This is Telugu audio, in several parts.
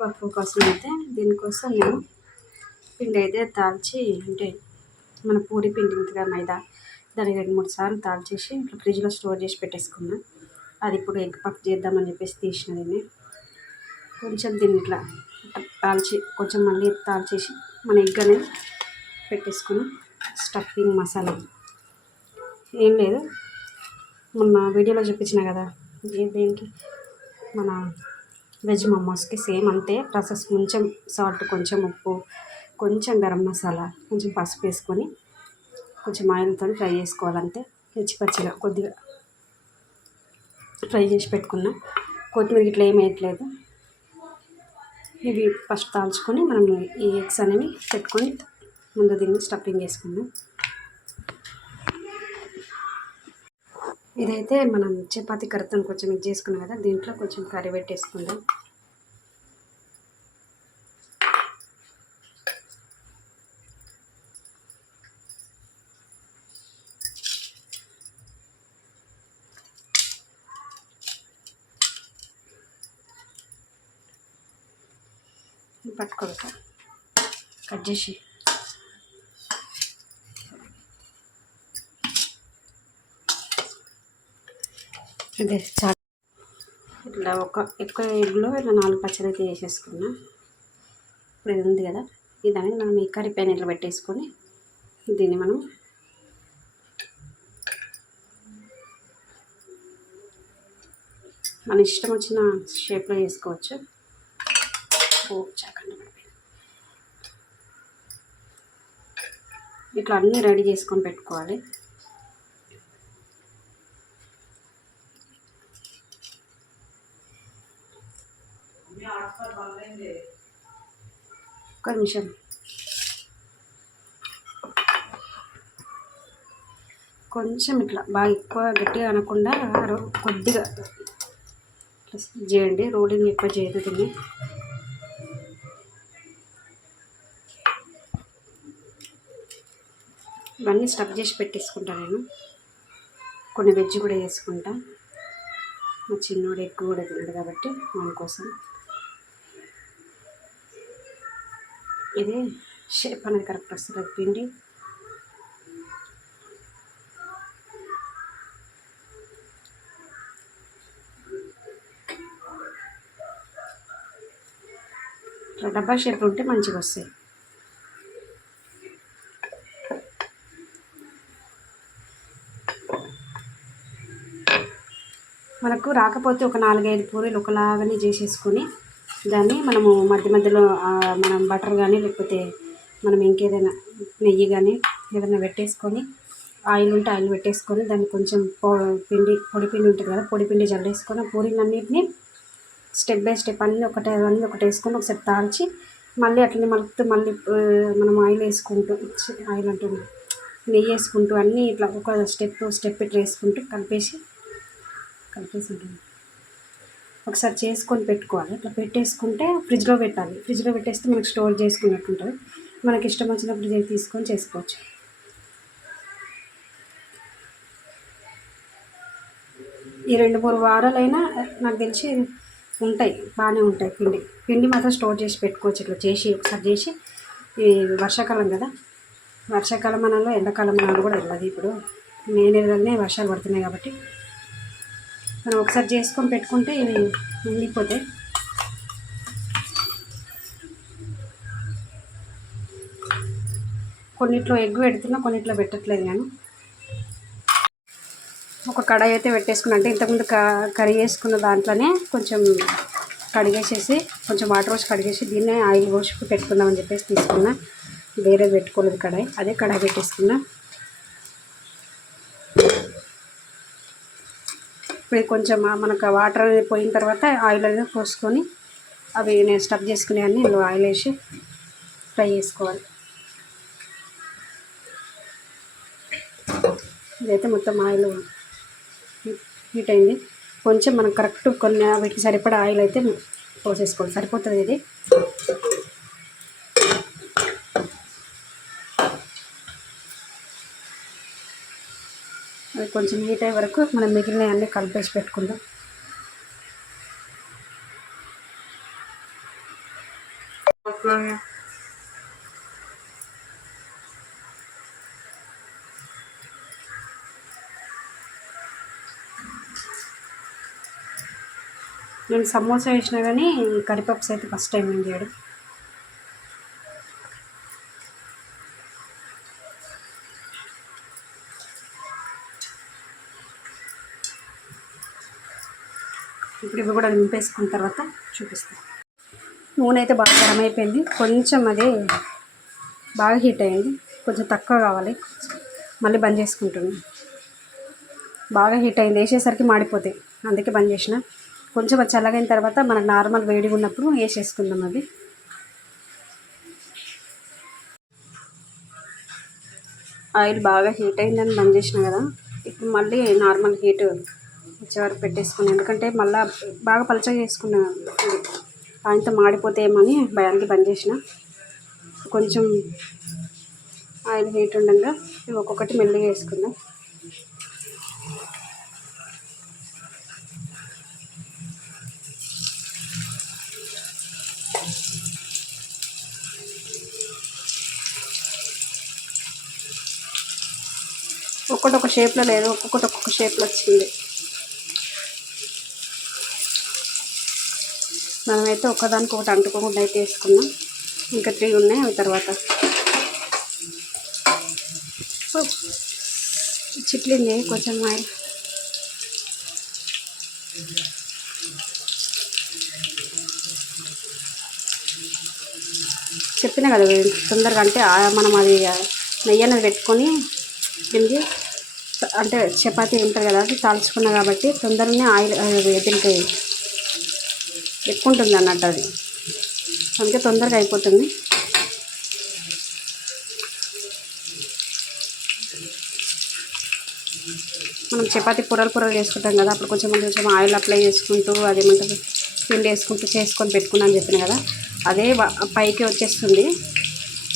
పప్పు కోసం అయితే దీనికోసం నేను పిండి అయితే తాల్చి అంటే మన పూరి పిండి ఉంటుందిగా మైదా దాన్ని రెండు మూడు సార్లు తాల్చేసి ఇట్లా ఫ్రిడ్జ్లో స్టోర్ చేసి పెట్టేసుకున్నా. అది ఇప్పుడు ఎగ్ పఫ్ చేద్దామని చెప్పేసి తీసిన దీన్ని. కొంచెం దీన్ని ఇట్లా తాల్చి కొంచెం మళ్ళీ తాల్చేసి మన ఎగ్ అనేది పెట్టేసుకుని స్టఫింగ్ మసాలా. ఏం లేదు. మొన్న వీడియోలో చూపించిన కదా దేనికి? మన వెజ్ మోమోస్కి సేమ్ అంతే. ప్రాసెస్ కొంచెం సాల్ట్ కొంచెం ఉప్పు కొంచెం గరం మసాలా కొంచెం పసుపు వేసుకొని కొంచెం ఆయిల్తో ఫ్రై చేసుకోవాలంతే. పచ్చి పచ్చిగా కొద్దిగా ఫ్రై చేసి పెట్టుకున్నా. కొత్తిమీర ఇట్లా ఏం వేయట్లేదు. ఇవి ఫస్ట్ తాల్చుకొని మనం ఈ ఎగ్స్ అనేవి పెట్టుకొని ముందు దీన్ని స్టఫింగ్ చేసుకుందాం. ఇదైతే మనం చపాతీ కర్రతో కొంచెం ఇది చేసుకున్నాం కదా దీంట్లో కొంచెం కర్రీ పెట్టేసుకుందాం. పట్టుకోవాలి కట్ చేసి. అదే చాలా. ఇట్లా ఒక ఎక్కువ ఎగ్లో ఇట్లా నాలుగు పచ్చడి అయితే వేసేసుకున్నా ఇప్పుడు ఇది ఉంది కదా ఇది అనేది మనం ఈ కర్రీ పైన ఇట్లా పెట్టేసుకొని దీన్ని మనం మన ఇష్టం వచ్చిన షేప్లో వేసుకోవచ్చు ఓ చాకండి ఇట్లా అన్నీ రెడీ చేసుకొని పెట్టుకోవాలి. ఒక్క నిమిషం. కొంచెం ఇట్లా బాగా ఎక్కువ గట్టిగా అనకుండా కొద్దిగా చేయండి. రోలింగ్ ఎక్కువ చేయదు దీన్ని. ఇవన్నీ స్టఫ్ చేసి పెట్టేసుకుంటా నేను. కొన్ని వెజ్ కూడా వేసుకుంటా. మా చిన్నోడు ఎక్కువ కూడా తిన్నాడు కాబట్టి మన కోసం. ఇది షేప్ అనేది కరెక్ట్ వస్తుంది పిండి. డబ్బా షేప్ ఉంటే మంచిగా వస్తాయి. మనకు రాకపోతే ఒక నాలుగైదు పూరీలు ఒకలాగానే చేసేసుకొని దాన్ని మనము మధ్య మధ్యలో మనం బటర్ కానీ లేకపోతే మనం ఇంకేదైనా నెయ్యి కానీ ఏదైనా పెట్టేసుకొని ఆయిల్ ఉంటే ఆయిల్ పెట్టేసుకొని దాన్ని కొంచెం పొ పిండి పొడి పిండి ఉంటుంది కదా పొడి పిండి జల్లేసుకొని పూరీలన్నింటినీ స్టెప్ బై స్టెప్ అన్నీ ఒకటే అన్నీ ఒకటి వేసుకొని ఒకసారి తాల్చి మళ్ళీ అట్లనే మలుపుతూ మళ్ళీ మనం ఆయిల్ వేసుకుంటూ ఆయిల్ అంటున్నాం నెయ్యి వేసుకుంటూ అన్నీ ఇట్లా ఒక స్టెప్ స్టెప్ ఇట్లా వేసుకుంటూ కలిపేసి కలిపేసి ఉంటుంది ఒకసారి చేసుకొని పెట్టుకోవాలి. ఇట్లా పెట్టేసుకుంటే ఫ్రిడ్జ్లో పెట్టాలి. ఫ్రిడ్జ్లో పెట్టేస్తే మనకు స్టోర్ చేసుకున్నట్టు ఉంటుంది. మనకి ఇష్టం వచ్చినప్పుడు చేసి తీసుకొని చేసుకోవచ్చు. ఈ రెండు మూడు వారాలైనా నాకు తెలిసి ఉంటాయి. బాగానే ఉంటాయి పిండి. పిండి మాత్రం స్టోర్ చేసి పెట్టుకోవచ్చు. ఇట్లా చేసి ఒకసారి చేసి ఈ వర్షాకాలం కదా. వర్షాకాలం అనాలో ఎండాకాలం అనాలో కూడా వెళ్ళదు. ఇప్పుడు మే నెలలోనే వర్షాలు పడుతున్నాయి కాబట్టి మనం ఒకసారి చేసుకొని పెట్టుకుంటే ఇవి మిగిలిపోతాయి కొన్నిట్లో ఎగ్ పెడుతున్నా కొన్నిట్లో పెట్టట్లేదు నేను. ఒక కడాయి అయితే పెట్టేసుకున్నా. అంటే ఇంతకుముందు క కర్రీ వేసుకున్న దాంట్లోనే కొంచెం కడిగేసేసి కొంచెం వాటర్ పోసి కడిగేసి దీన్నే ఆయిల్ పోసి పెట్టుకుందామని చెప్పేసి తీసుకున్నా. వేరే పెట్టుకోలేదు కడాయి. అదే కడాయి పెట్టేసుకున్నా. ఇప్పుడు కొంచెం మనకు వాటర్ అనేది పోయిన తర్వాత ఆయిల్ అనేది పోసుకొని అవి నేను స్టఫ్ చేసుకునే అన్ని ఇందులో ఆయిల్ వేసి ఫ్రై చేసుకోవాలి. ఇదైతే మొత్తం ఆయిల్ హీట్ అయింది. కొంచెం మనం కరెక్ట్ కొన్ని వీటికి సరిపడా ఆయిల్ అయితే పోసేసుకోవాలి. సరిపోతుంది ఇది. అది కొంచెం హీట్ అయ్యే వరకు మనం మిగిలిన అన్నీ కలిపేసి పెట్టుకుందాం. నేను సమోసా వేసినా కానీ కరిపప్స్ అయితే ఫస్ట్ టైం నేను చేయడం. ఇవి కూడా నింపేసుకున్న తర్వాత చూపిస్తాను. నూనె అయితే బాగా గరం అయిపోయింది కొంచెం అదే బాగా హీట్ అయింది. కొంచెం తక్కువ కావాలి. మళ్ళీ బంద్ చేసుకుంటున్నాను. బాగా హీట్ అయింది. వేసేసరికి మాడిపోతాయి. అందుకే బంద్ చేసిన. కొంచెం చల్లగైన తర్వాత మనకు నార్మల్ వేడిగా ఉన్నప్పుడు వేసేసుకుందాం అవి ఆయిల్ బాగా హీట్ అయిందని బంద్ చేసిన కదా. ఇప్పుడు మళ్ళీ నార్మల్ హీట్ వచ్చేవరకు పెట్టేసుకున్నాను ఎందుకంటే మళ్ళీ బాగా పలచగా చేసుకున్నాను ఇది. ఆయనతో మాడిపోతేమని భయానికి బంద్ చేసిన. కొంచెం ఆయిల్ హీట్ ఉండగా ఇవి ఒక్కొక్కటి మెల్లిగా వేసుకుందాం ఒక్కొక్కటి ఒక షేప్లో లేదు ఒక్కొక్కటి ఒక్కొక్క షేప్లో వచ్చింది. మనమైతే ఒక్కదానికి ఒకటి అంటుకోకుండా అయితే వేసుకున్నాం. ఇంకా త్రీ ఉన్నాయి అవి తర్వాత. చిట్లింది కొంచెం ఆయిల్. చెప్పినా కదా తొందరగా అంటే మనం అది నెయ్యి అనేది పెట్టుకొని దీనికి అంటే చపాతీ ఉంటుంది కదా అది కాల్చుకున్నా కాబట్టి తొందరనే ఆయిల్ అది దీనికి ఎక్కువ ఉంటుంది అన్నట్టు అది. అందుకే తొందరగా అయిపోతుంది. మనం చపాతీ పొరలు పొరలు చేసుకుంటాం కదా అప్పుడు కొంచెం కొంచెం ఆయిల్ అప్లై చేసుకుంటూ అదేమంటారు పిండి వేసుకుంటూ చేసుకొని పెట్టుకున్నాను అని చెప్పిన కదా అదే పైకి వచ్చేస్తుంది.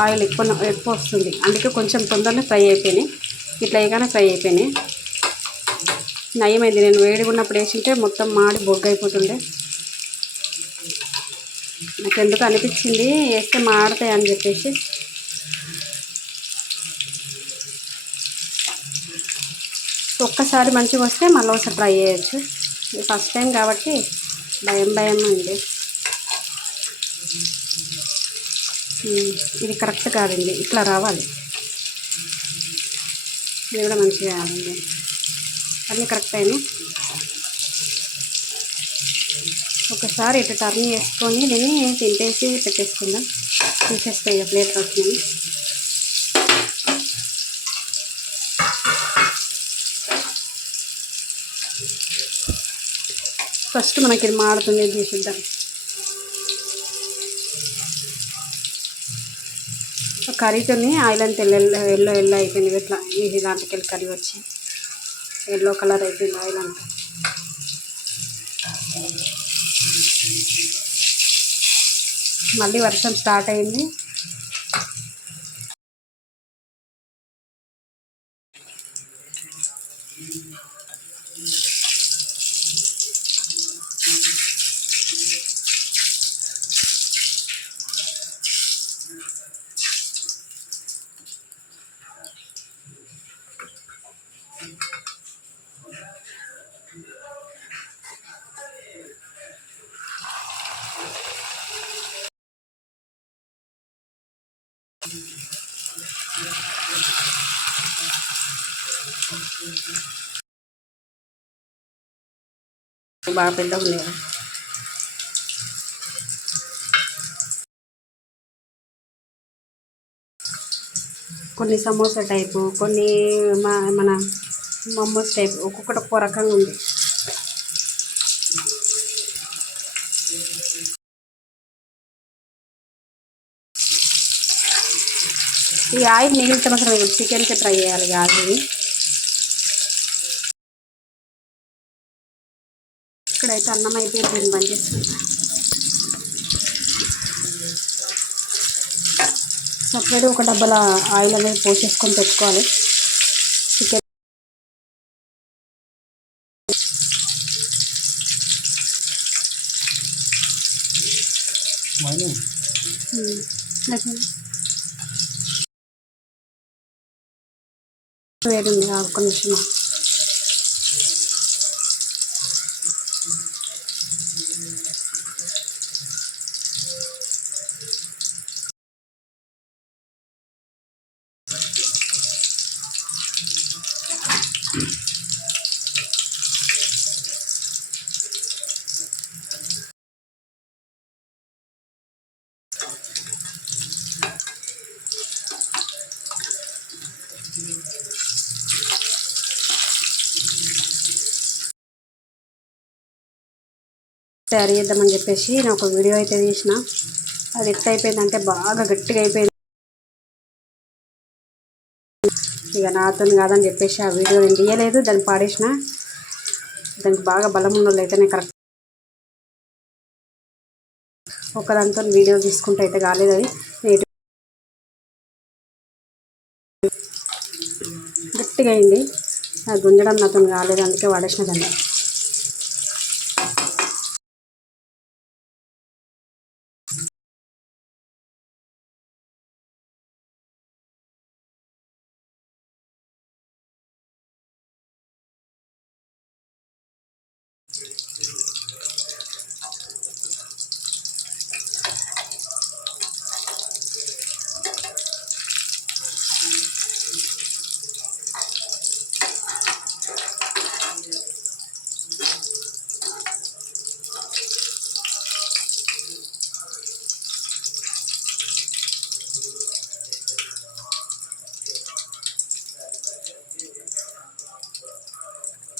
ఆయిల్ ఎక్కువ ఎక్కువ వస్తుంది. అందుకే కొంచెం తొందరగా ఫ్రై అయిపోయినాయి. ఇట్లా వేయగానే ఫ్రై అయిపోయినాయి. నయమైంది. నేను వేడిగా ఉన్నప్పుడు వేసింటే మొత్తం మాడి బొగ్గు అయిపోతుండే. నాకు ఎందుకు అనిపించింది? వేస్తే మాడతాయి అని చెప్పేసి. ఒక్కసారి మంచిగా వస్తే మళ్ళీ ఒకసారి ట్రై చేయొచ్చు. ఇది ఫస్ట్ టైం కాబట్టి భయం భయం అండి. ఇది కరెక్ట్ కాదండి. ఇట్లా రావాలి. ఇది కూడా మంచిగా కాదండి. అన్నీ కరెక్ట్ అయినాయి. ఒకసారి ఇటు టర్న్ చేసుకొని దీన్ని తింటేసి పెట్టేసుకుందాం. తీసేస్తే ఇక ప్లేట్ వచ్చింది ఫస్ట్ మనకి ఇది మాడుతుంది తీసిద్దాం కర్రీతోని ఆయిల్ అంతా ఎల్లో ఎల్లో ఎల్లో అయిపోయింది. ఇట్లా ఇది దాంట్లోకి వెళ్ళి కర్రీ వచ్చి ఎల్లో కలర్ అయిపోయింది ఆయిల్ అంతా. మళ్ళీ వర్షం స్టార్ట్ అయింది. బాగా పెద్దగా ఉన్నాయి కొన్ని సమోసా టైపు కొన్ని మా మన మమ్మోస్ టైప్ ఒక్కొక్కటి ఒక్కో రకంగా ఉంది. ఈ ఆయిల్ మిగిలితే మాత్రం చికెన్కి ట్రై చేయాలి ఆయిల్ని. ఇక్కడైతే అన్నం అయిపోయింది నేను బంద్ చేసుకుంటా. సపరేట్ ఒక డబ్బాల ఆయిల్ అనేది పోసేసుకొని పెట్టుకోవాలి. చికెన్ వేడింది ఒక్క నిమిషం తయారు చేద్దామని చెప్పేసి నేను ఒక వీడియో అయితే తీసిన. అది ఎట్లా అయిపోయిందంటే బాగా గట్టిగా అయిపోయింది. ఇక నాతో కాదని చెప్పేసి ఆ వీడియో నేను తీయలేదు దాన్ని పాడేసిన. దానికి బాగా బలం ఉన్న వాళ్ళు అయితేనే కరెక్ట్. ఒకదాంతో వీడియో తీసుకుంటే అయితే కాలేదు అది. గట్టిగా అయింది. గుంజడం నాతో కాలేదు అందుకే వాడేసిన దాన్ని.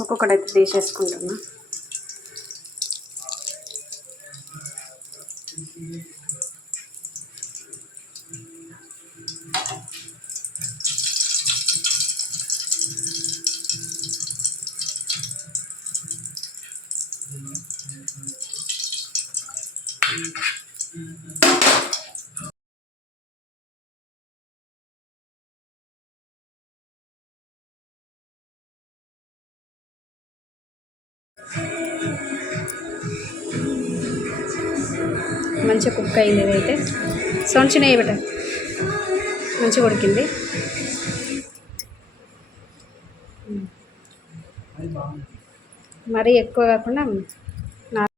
ఒక్కొక్కటి అయితే తీసేసుకుంటున్నా మంచిగా కుక్ అయింది ఇదైతే. సౌండ్ చిన్న బెట మంచిగా ఉడికింది. మరీ ఎక్కువ కాకుండా